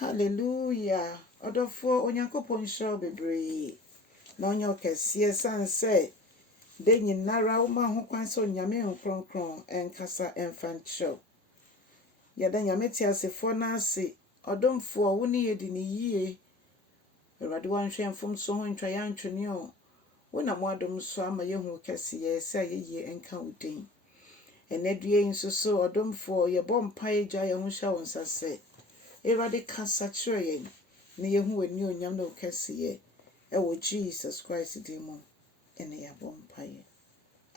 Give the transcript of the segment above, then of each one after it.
Hallelujah. Odofo onyankopon shira bebre. Na onye okese sanse de nyinara wo ma ho kwan so nyame nkronkron enkasa emfancho. Yada nyame ti asefo na ase odomfo wo ne yedi ne yie. Ewade wanhwe mfom so ho ntwa ya ntwene o. Wo na mo adom so ama yehu kese ye se ayeye enka udin. Enedue insuso odomfo ye bompa eja ye ho hya wonsase. Ewade kasa kire yen ne yehu ani onyam na kese ye. Ewo Jesus Christ demo ene ya bompa ye.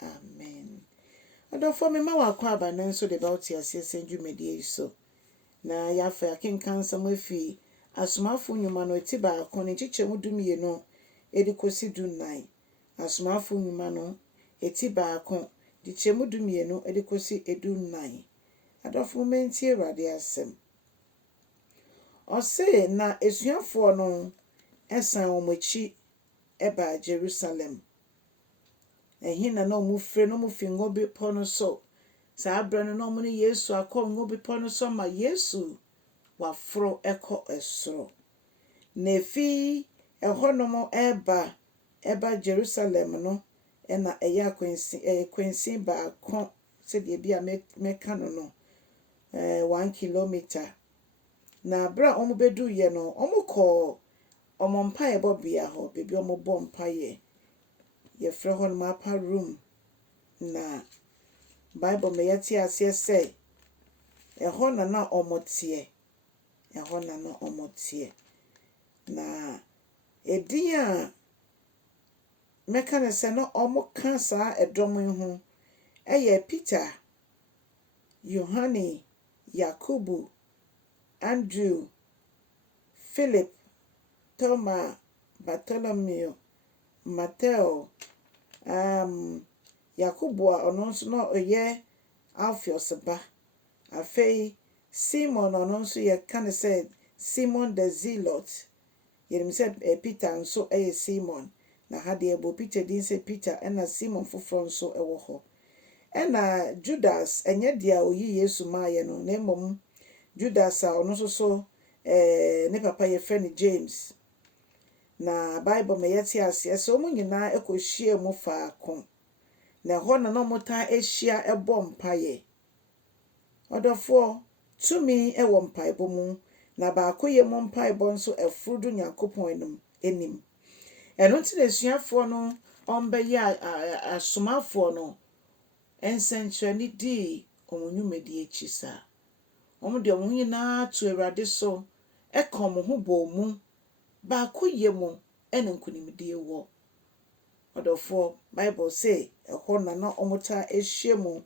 Amen. Adofo me ma wakwa aba nanso de bauti asese dwumedie so. Na ya fa akenkan sam afi Asomafo Ndwoma no eti baako ne chichemu dumie no edikosi dunnan. Asomafo Ndwoma no eti baako de chichemu dumie no edikosi edunnan. Adofo mentie Awurade asem. Ose na esuafo no esan omochi eba Jerusalem. Ehina na omufre no mufi ngobi pono so. Sa abrano no mu ne Yesu akọ ngobi pono so ma Yesu wafro eko esoro. Nefi ehonomo eba Jerusalem no ena eya kwensi baako se de bia meka no 1 kilometer. Na bra omo bedu ye no omo ko omo mpae bobia ho bebi omo bo mpae ye frɛ hɔ no upper room. Na Bible me yati ase say ɛhɔ na omotie na edin a meka ne se no omo ka saa edom yi ho eye Peter, Yohane, Yakubu, Andrew, Philip, Thomas, Bartholomew, Matthew, Yakubu a ono nso no oye Alphaeus ba. Afei Simon ono nso ye kan say Simon the Zealot. Yerim say Peter nso eye Simon. Na ha de ebo Peter din say Peter ena Simon foforo nso ewo ho. Ena Judas enye dia oyi Yesu maaye no na emom Judas a ono so ne papa ye friend James. Na Bible me yeti ase so mu nyina ekohie mu faako. Na ho na no mota ehia ebo mpaye. Odofo tumi ewo mpaebo mu na Baakoyɛ mu mpaebo nso efrudu Nyankopɔn enim. Eno nti na esuafo no ombeya Asomafo no ensenkyerɛni di omunwumedi echisa. Omo de omo nyina to Awurade so eka omo ho bɔ mu Baakoyɛ mu ene nkunimdi wo. Odofo Bible say ehɔ na omota ehye mu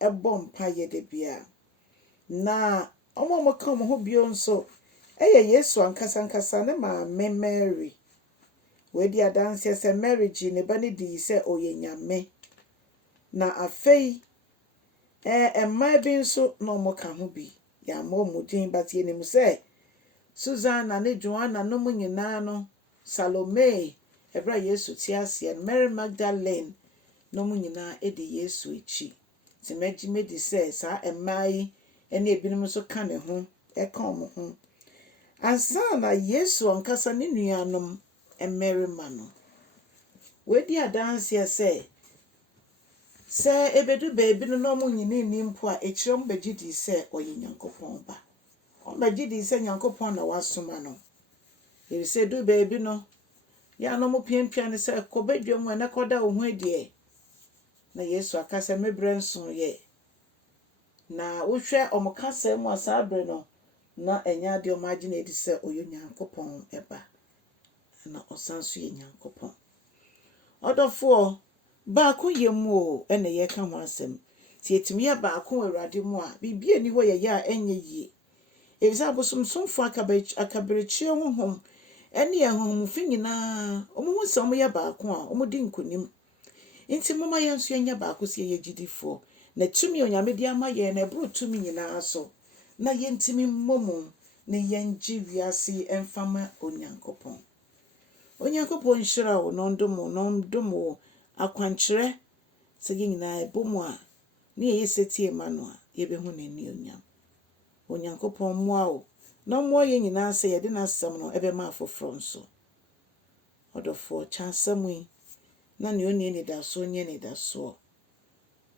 ebo mpaye de bia. Na omo ka omo ho bio nso eye Yesu ankasa ne maame Mary. We di adanse se Mary ji ne ba ne di se oye nyame. Na afei emma bi nso no mo ka ho bi. Ya mo mudin batie ne mu se Susanna ne Joanna no mu nyina no Salome ebra Yesu ti ase Mary Magdalene no mu nyina edi Yesu echi. Ti medi se sa emai ene ebinom so ka ne ho eka omo ho. Ansa na Yesu ankasa ne nuanom emmerima no. We di adanse se ebedu beebi no mu nyina ni mpo a ekyirem begidi se oye Nyankopɔn ba. O begidi se Nyankopɔn na wasoma no. E se du beebi no ya no mo piempia ne se kobedwam na koda wo ho adie. Na Yesu akasa mebre nso ye. Na wohwe omokasa mu asabre no na enya de omagine edi se oyo Nyankopɔn eba. Na osanso ye Nyankopɔn. Odofo Baakoyɛ mu o ene ye ka ho asem. Ti etimi ya baako Awurade mu a bibie ni ho ye ya enye yie. Ebisa abosomsomfo akabrechie honhom ene ehomfi nyina omo hu se omo ya baako a omo di nkonim. Inti mama yenso enya baako se ye gidifo. Na tumi onyame di ama ye na ebru tumi nyina so. Na yentimi mmomu na yenji wiase emfama Onyankopɔn. Onyankopɔn hyira wo no ndomo akwankyerɛ se nyina ebomu a ne ye setie ma no a ye behu n'ani onyam. Onyankopɔn moa wo na mo ye nyina sɛ yɛde n'asɛm no ɛbɛma afoforo nso. Ɔdɔfoɔ chansɛm yi na ne oni ni da so nye ni da so.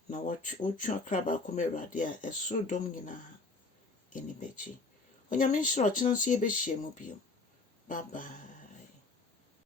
Na wotwa kra ba ko Awurade a ɛsoro dom nyina eni bechi. Onyame nhyira ɔkyena nso yɛbɛhyia mu bio. Bye bye.